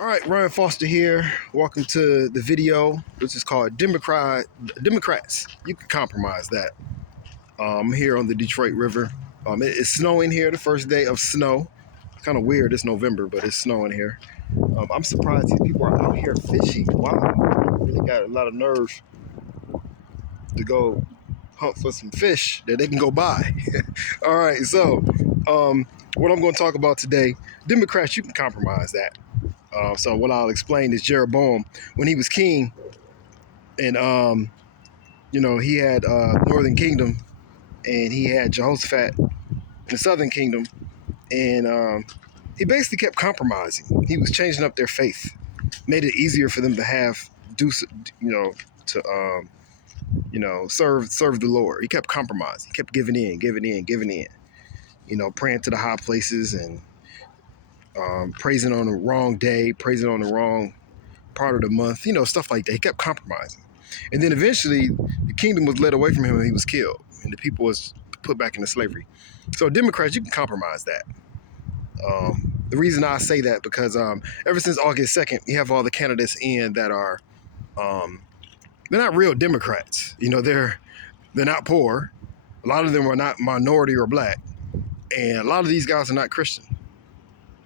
All right, Ryan Foster here. Welcome to the video, which is called Democrats. You can compromise that. I'm here on the Detroit River. It's snowing here, the first day of snow. Kind of weird, it's November, but it's snowing here. I'm surprised these people are out here fishing. Wow, really got a lot of nerve to go hunt for some fish that they can go buy. All right, so what I'm going to talk about today, Democrats, you can compromise that. So what I'll explain is Jeroboam, when he was king, and he had Northern Kingdom, and he had Jehoshaphat in the Southern Kingdom, and he basically kept compromising. He was changing up their faith, made it easier for them to serve the Lord. He kept compromising, he kept giving in, praying to the high places and praising on the wrong day, praising on the wrong part of the month, stuff like that. He kept compromising. And then eventually the kingdom was led away from him and he was killed. And the people was put back into slavery. So Democrats, you can compromise that. The reason I say that because ever since August 2nd, you have all the candidates in that are, they're not real Democrats. They're not poor. A lot of them are not minority or black. And a lot of these guys are not Christian.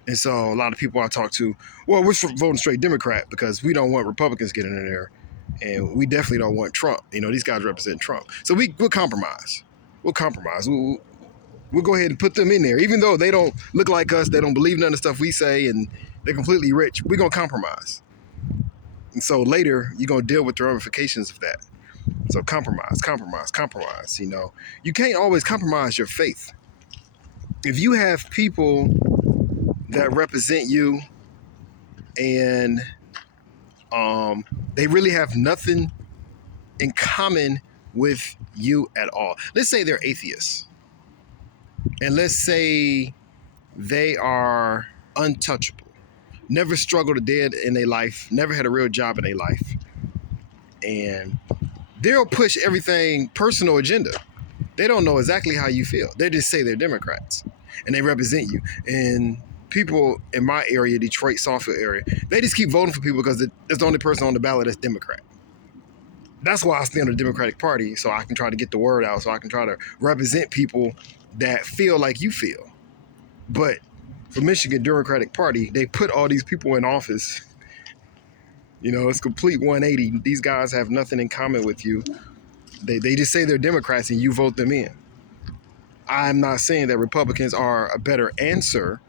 And so a lot of people I talk to, well, we're voting straight Democrat because we don't want Republicans getting in there. And we definitely don't want Trump. These guys represent Trump. So we'll compromise. We'll compromise. We'll go ahead and put them in there. Even though they don't look like us, they don't believe none of the stuff we say, and they're completely rich, we're going to compromise. And so later, you're going to deal with the ramifications of that. So compromise. You can't always compromise your faith. If you have people that represent you and they really have nothing in common with you at all. Let's say they're atheists. And let's say they are untouchable. Never struggled a day in their life. Never had a real job in their life. And they'll push everything personal agenda. They don't know exactly how you feel. They just say they're Democrats. And they represent you. And people in my area, Detroit, Southfield area, they just keep voting for people because it's the only person on the ballot that's Democrat. That's why I stay on the Democratic Party, so I can try to get the word out, so I can try to represent people that feel like you feel. But for Michigan Democratic Party, they put all these people in office. It's complete 180. These guys have nothing in common with you. They just say they're Democrats and you vote them in. I'm not saying that Republicans are a better answer,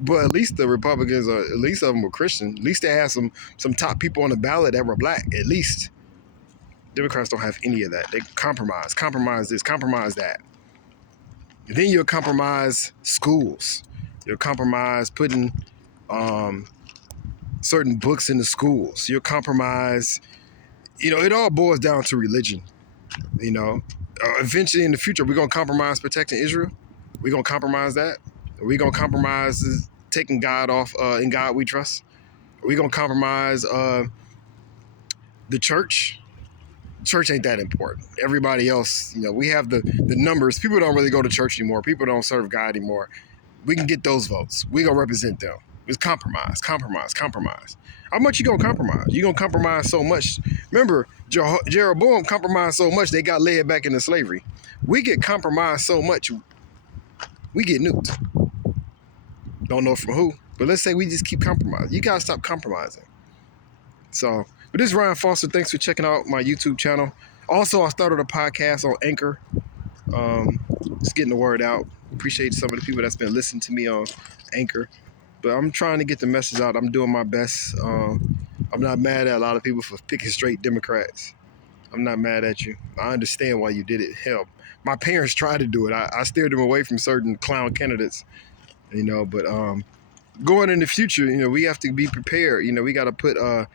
but at least the Republicans are, at least of them were Christian. At least they had some top people on the ballot that were black, at least. Democrats don't have any of that. They compromise this, compromise that. And then you'll compromise schools. You'll compromise putting certain books in the schools. You'll compromise, it all boils down to religion. Eventually in the future, we're going to compromise protecting Israel. We're going to compromise that. We're going to compromise taking God off, in God we trust. We're going to compromise the church. Church ain't that important. Everybody else, we have the numbers. People don't really go to church anymore. People don't serve God anymore. We can get those votes. We're going to represent them. It's compromise. How much you going to compromise? You're going to compromise so much. Remember, Jeroboam compromised so much, they got led back into slavery. We get compromised so much, we get nuked. Don't know from who, but let's say we just keep compromising. You got to stop compromising. So, but this is Ryan Foster. Thanks for checking out my YouTube channel. Also, I started a podcast on Anchor. Just getting the word out. Appreciate some of the people that's been listening to me on Anchor. But I'm trying to get the message out. I'm doing my best. I'm not mad at a lot of people for picking straight Democrats. I'm not mad at you. I understand why you did it. Hell, my parents tried to do it. I steered them away from certain clown candidates. But going in the future, we have to be prepared. We got to put... I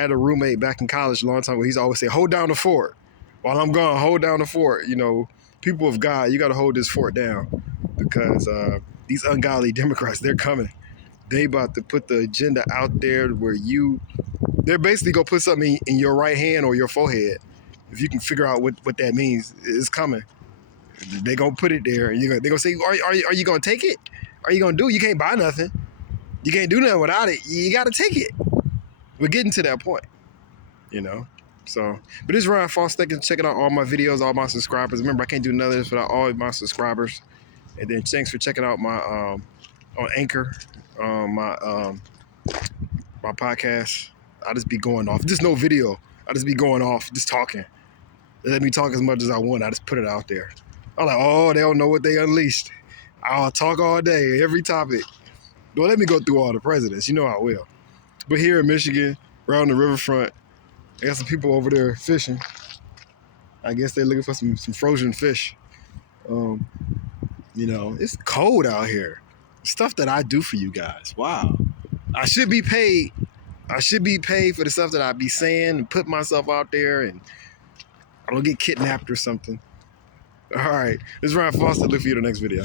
had a roommate back in college a long time ago. He's always say, hold down the fort. While I'm gone, hold down the fort. People of God, you got to hold this fort down because these ungodly Democrats, they're coming. They about to put the agenda out there where they're basically going to put something in your right hand or your forehead. If you can figure out what that means, it's coming. They're going to put it there. And they're going to say, are you going to take it? Are you going to do it? You can't buy nothing. You can't do nothing without it. You got to take it. We're getting to that point, you know. So, but this is Ryan Foster. Checking out all my videos, all my subscribers. Remember, I can't do none of this without all my subscribers. And then thanks for checking out my on Anchor, my podcast. I just be going off. There's no video. I just be going off, just talking. They let me talk as much as I want. I just put it out there. I'm like, oh, they don't know what they unleashed. I'll talk all day, every topic. Don't let me go through all the presidents. You know I will. But here in Michigan, around the riverfront, I got some people over there fishing. I guess they're looking for some frozen fish. You know, it's cold out here. Stuff that I do for you guys. Wow. I should be paid. I should be paid for the stuff that I be saying and put myself out there, and I don't get kidnapped or something. All right. This is Ryan Foster. Look for you in the next video.